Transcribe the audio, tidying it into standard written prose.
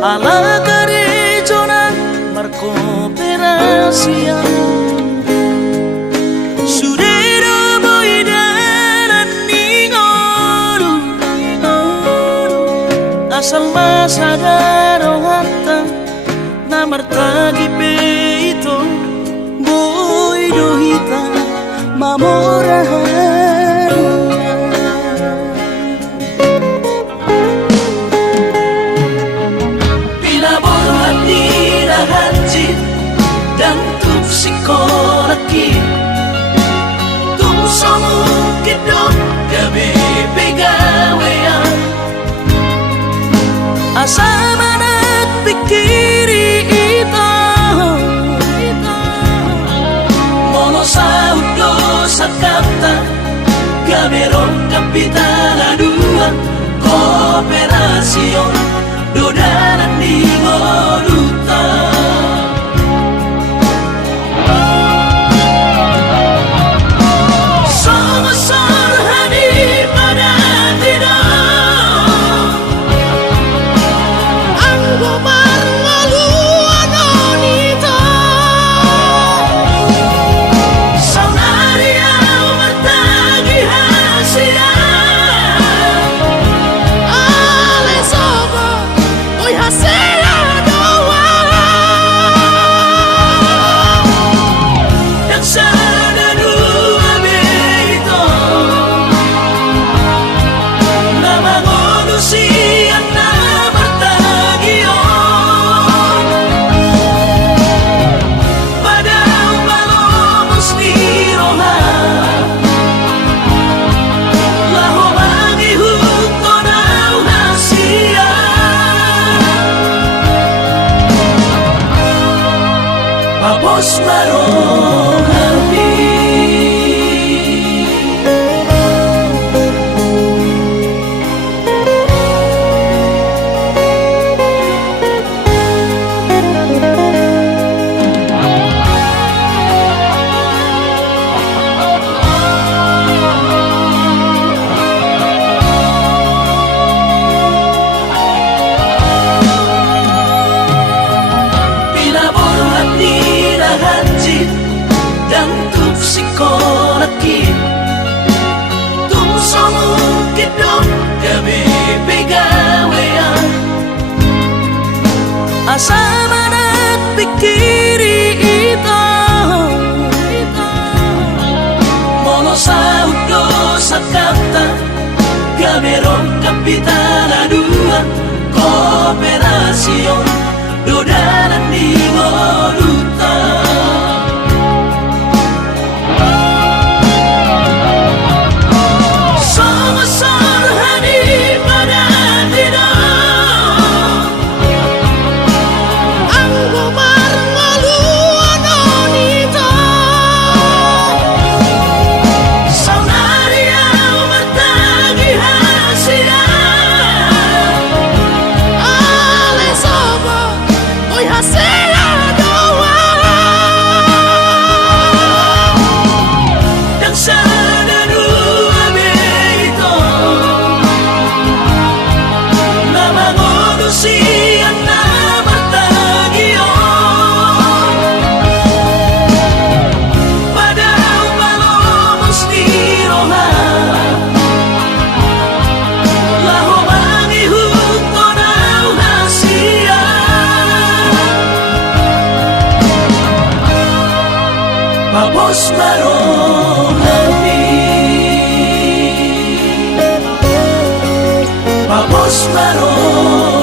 Ala karejona berkooperasi Sudero boidaran ningoru Asal masadaro hatta namartagi peito Boido hita mamorahan dan tuk sikolaki tuk somu kidok gabe pegawean asa manak pikiri ito mono saudo sakata gabe rong kapitala dua kooperasion dodanan di Moduta Papos marong harbi dan tuk sikolaki tuk somu kidok gabe pegawean asa manak pikiri ito mono saudo sakata gabe rong kapitala dua kooperasion dodanan di Moduta Papos marong harbi Papos marong